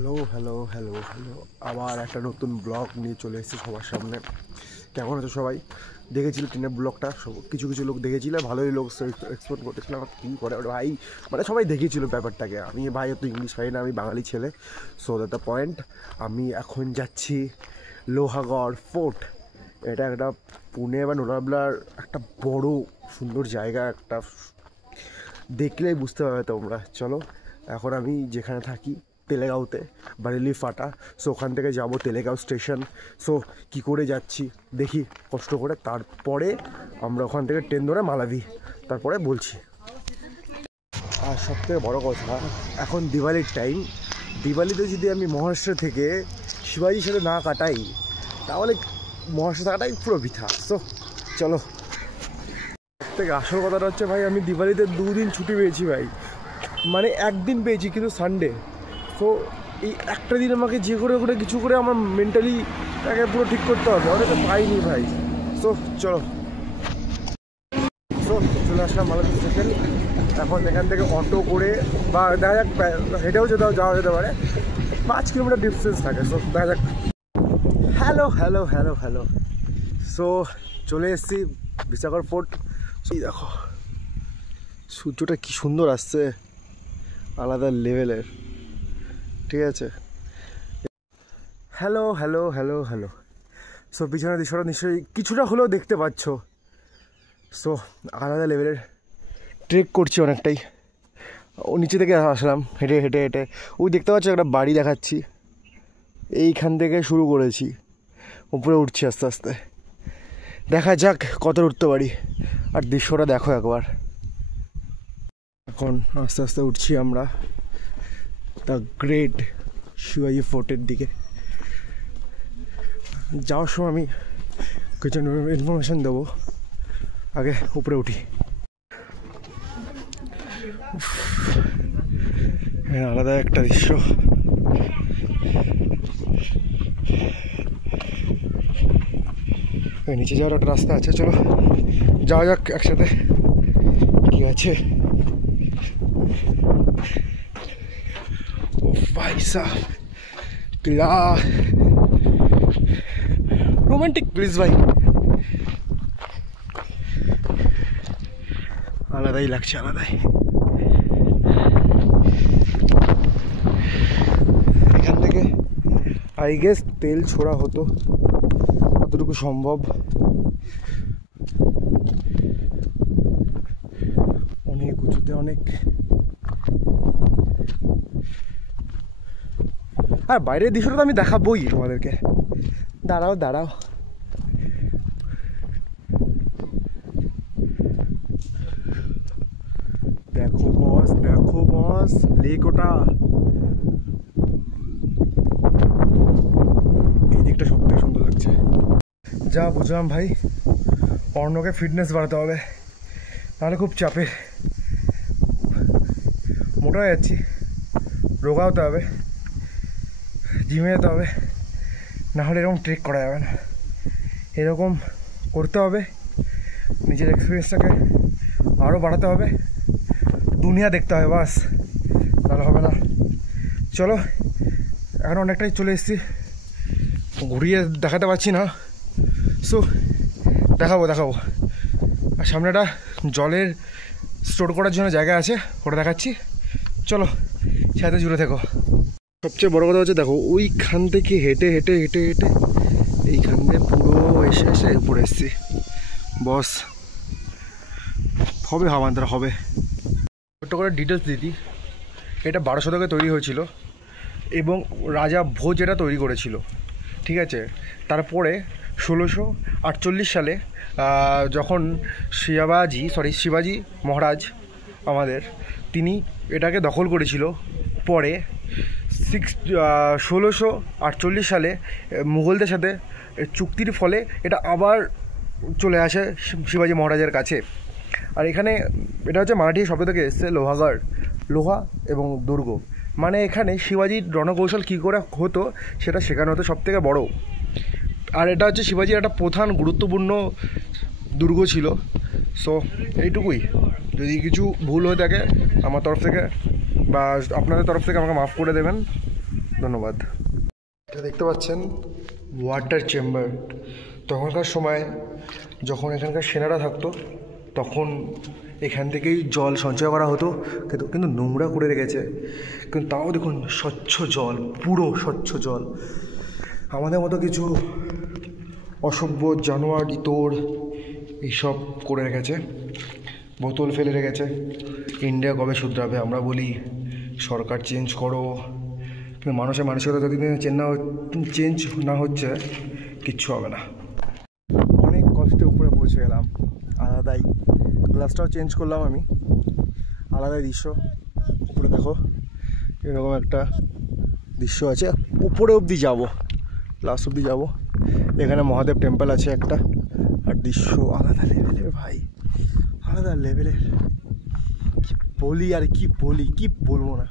Hello hello hello hello আবার একটা নতুন ব্লগ নিয়ে চলে এসেছি সবার সামনে। কেমন আছো সবাই? দেখেছিল ট্রেনের ব্লগটা, কিছু কিছু লোক দেখেছিল, ভালোই লোক এক্সপোর্ট করতেছিল। আমার কী করে ওটা ভাই, মানে সবাই দেখেছিল ব্যাপারটাকে। আমি ভাই তো ইংলিশ পাই না, আমি বাঙালি ছেলে। সো দ্যাট দ্য পয়েন্ট, আমি এখন যাচ্ছি লোহাগড় ফোর্ট। এটা একটা পুনে বা লোনাভলার একটা বড় সুন্দর জায়গা, একটা দেখলেই বুঝতে পারবে তোমরা। চলো, এখন আমি যেখানে থাকি তেলেগাঁওতে, বারেলি ফাটা। সো ওখান থেকে যাব তেলেগাঁও স্টেশন। সো কী করে যাচ্ছি দেখি কষ্ট করে, তারপরে আমরা ওখান থেকে ট্রেন ধরে মালাদি, তারপরে বলছি। আর সবথেকে বড় কথা, এখন দিওয়ালির টাইম। দিওয়ালিতে যদি আমি মহারাষ্ট্র থেকে শিবাজির সাথে না কাটাই, তাহলে মহারাষ্ট্র থাকাটাই পুরো বৃথা। সো চলো। থেকে আসল কথাটা হচ্ছে ভাই, আমি দিওয়ালিতে 2 দিন ছুটি পেয়েছি ভাই, মানে একদিন পেয়েছি কিন্তু সানডে। তো এই একটা দিন আমাকে যে করে করে কিছু করে আমার মেন্টালি তাকে পুরো ঠিক করতে হবে, ওটাকে পাইনি ভাই। সো চলো, সো চলে আসলাম মালাদি স্টেশন। এখন এখান থেকে অটো করে বা দেখা যাক হেঁটেও যাওয়া যেতে পারে, 5 কিলোমিটার ডিস্টেন্স থাকে। সো দেখা যাক। Hello hello hello hello so চলে এসেছি বিশাখার ফোর্ট। দেখো সূর্যটা কি সুন্দর আসছে, আলাদা লেভেলের, ঠিক আছে। Hello hello hello hello so পিছনের দৃশ্যটা নিশ্চয়ই কিছুটা হলেও দেখতে পাচ্ছ। সো আলাদা লেভেলের ট্রেক করছি অনেকটাই। ও নিচে থেকে আসলাম হেঁটে হেঁটে হেঁটে, ওই দেখতে পাচ্ছ একটা বাড়ি দেখাচ্ছি, এইখান থেকে শুরু করেছি, উপরে উঠছি আস্তে আস্তে। দেখা যাক কত উঠতে পারি। আর দৃশ্যটা দেখো একবার। এখন আস্তে আস্তে উঠছি আমরা দ্য গ্রেট শিবাজি ফোর্টের দিকে। যাওয়ার সময় আমি কিছু ইনফরমেশান দেবো, আগে উপরে উঠি। আলাদা একটা দৃশ্য। নিচে যাওয়ার একটা রাস্তা আছে, চলো যাওয়া যাক একসাথে। কি আছে ভাই সাহেব, কিলা রোমান্টিক প্লিজ ভাই, আলাদাই লাগছে, আলাদাই। এখান থেকে আই গেস তেল ছোড়া হতো, কতটুকু সম্ভব। অনেক উঁচুতে, অনেক। আর বাইরের দৃশ্যটা তো আমি দেখাবোই তোমাদেরকে, দাঁড়াও দাঁড়াও। দেখো বস, দেখো বস, লেক ওটা। এই দিকটা সব থেকে সুন্দর লাগছে। যা বুঝলাম ভাই, অর্ণকে ফিটনেস বাড়াতে হবে, নাহলে খুব চাপে। মোটা হয়ে যাচ্ছি, রোগা হতে হবে, জিমে যেতে হবে, নাহলে এরকম ট্রেক করা যাবে না। এরকম করতে হবে, নিজের এক্সপিরিয়েন্সটাকে আরও বাড়াতে হবে, দুনিয়া দেখতে হবে, বাস, তাহলে হবে না। চলো, এখন অনেকটাই চলে এসেছি, ঘুরিয়ে দেখাতে পারছি না। সো দেখাবো। আর সামনে একটা জলের স্টোর করার জন্য জায়গা আছে, ওটা দেখাচ্ছি। চলো, সাথে জুড়ে থেকো। সবচেয়ে বড় কথা হচ্ছে, দেখো ওইখান থেকে হেঁটে হেঁটে হেঁটে হেঁটে এইখান থেকে পুরো এসে উপরে এসেছি। বস হবে, হাওয়ান্তরা হবে। ছোট্ট করে ডিটেলস দিদি, এটা 12 শতকে তৈরি হয়েছিল এবং রাজা ভোজ এটা তৈরি করেছিল, ঠিক আছে। তারপরে 1648 সালে যখন শিবাজি মহারাজ আমাদের, তিনি এটাকে দখল করেছিল। পরে 1648 সালে মুঘলদের সাথে চুক্তির ফলে এটা আবার চলে আসে শিবাজি মহারাজের কাছে। আর এখানে এটা হচ্ছে মারাঠি শব্দ থেকে এসছে, লোহাগড়, লোহা এবং দুর্গ, মানে এখানে শিবাজির রণকৌশল কী করে হতো সেটা শেখানো হতো, সবথেকে বড়। আর এটা হচ্ছে শিবাজির একটা প্রধান গুরুত্বপূর্ণ দুর্গ ছিল। সো এইটুকুই, যদি কিছু ভুল হয়ে থাকে আমার তরফ থেকে বা আপনাদের তরফ থেকে আমাকে মাফ করে দেবেন। ধন্যবাদ। এটা দেখতে পাচ্ছেন ওয়াটার চেম্বার। তখনকার সময় যখন এখানকার সেনারা থাকতো তখন এখান থেকেই জল সঞ্চয় করা হতো, কিন্তু নোংরা করে রেখেছে। কিন্তু তাও দেখুন স্বচ্ছ জল, পুরো স্বচ্ছ জল। আমাদের মতো কিছু অসভ্য জানোয়ার ইতর এইসব করে রেখেছে, বোতল ফেলে রেখেছে। ইন্ডিয়া কবে শুধরাবে? আমরা বলি সরকার চেঞ্জ করো, কিন্তু মানুষের মানসিকতা যতদিন চেঞ্জ না হচ্ছে কিচ্ছু হবে না। অনেক কষ্টে উপরে পৌঁছে গেলাম। আলাদাই গ্লাসটাও চেঞ্জ করলাম আমি, আলাদাই দৃশ্য। উপরে দেখো এরকম একটা দৃশ্য আছে, উপরে অবধি যাবো, লাস্ট অবধি যাবো। এখানে মহাদেব টেম্পল আছে একটা, আর দৃশ্য আলাদা লেভেলের ভাই, আলাদা লেভেলের। কি বলি আর কি বলবো না।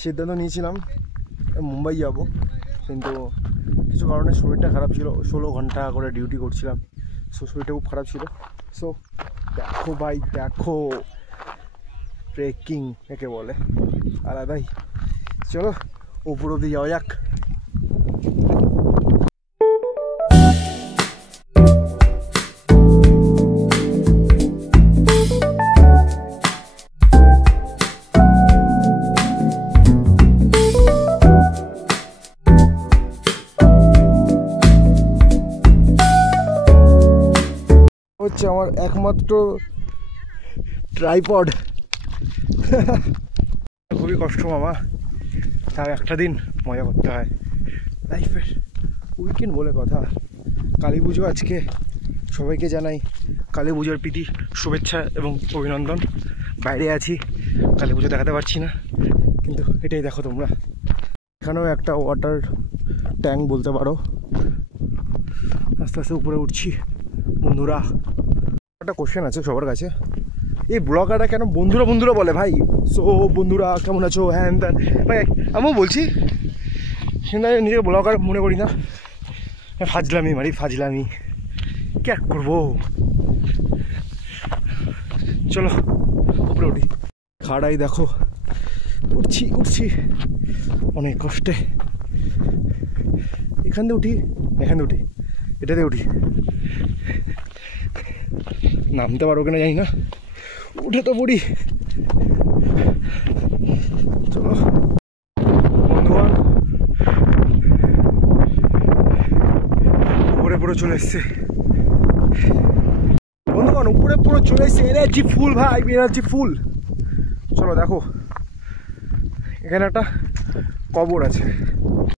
সিদ্ধান্ত নিয়েছিলাম মুম্বাই যাব, কিন্তু কিছু কারণে শরীরটা খারাপ ছিল। 16 ঘন্টা করে ডিউটি করছিলাম, সো শরীরটা খুব খারাপ ছিল। সো দেখো ভাই, দেখো ট্রেকিং একে বলে, আলাদাই। চলো উপর অবধি যাওয়া যাক। হচ্ছে আমার একমাত্র ট্রাইপড। খুবই কষ্ট মামা, তার একটা দিন মজা করতে হয় লাইফের। উইকেন্ড বলে কথা। কালী পুজো আজকে, সবাইকে জানাই কালী পুজোর প্রীতি শুভেচ্ছা এবং অভিনন্দন। বাইরে আছি, কালী পুজো দেখাতে পারছি না, কিন্তু এটাই দেখো তোমরা। এখানেও একটা ওয়াটার ট্যাঙ্ক বলতে পারো। আস্তে আস্তে উপরে উঠছি বন্ধুরা। একটা কোশ্চেন আছে সবার কাছে, এই ব্লগাররা কেন বন্ধুরা বলে ভাই? সো বন্ধুরা কেমন আছো, হ্যান ত্যান। ভাই আমিও বলছি, কিন্তু আমি নিজেকে ব্লগার মনে করি না। ফাজলামি মারি, ফাজলামি কি আর করবো। চলো উপরে উঠি। খাড়াই দেখো, উঠছি অনেক কষ্টে। এখান দিয়ে উঠি, এটাতে উঠি। নামতে পারবো কিনা জানি না, উঠে তো পড়ি। চলো বন্ধুগণ, উপরে পুরো চলে এসছে বন্ধুগণ, উপরে পুরো চলে এসছে। এনার্জি ফুল ভাই, এনার্জি ফুল। চলো দেখো, এখানে একটা কবর আছে।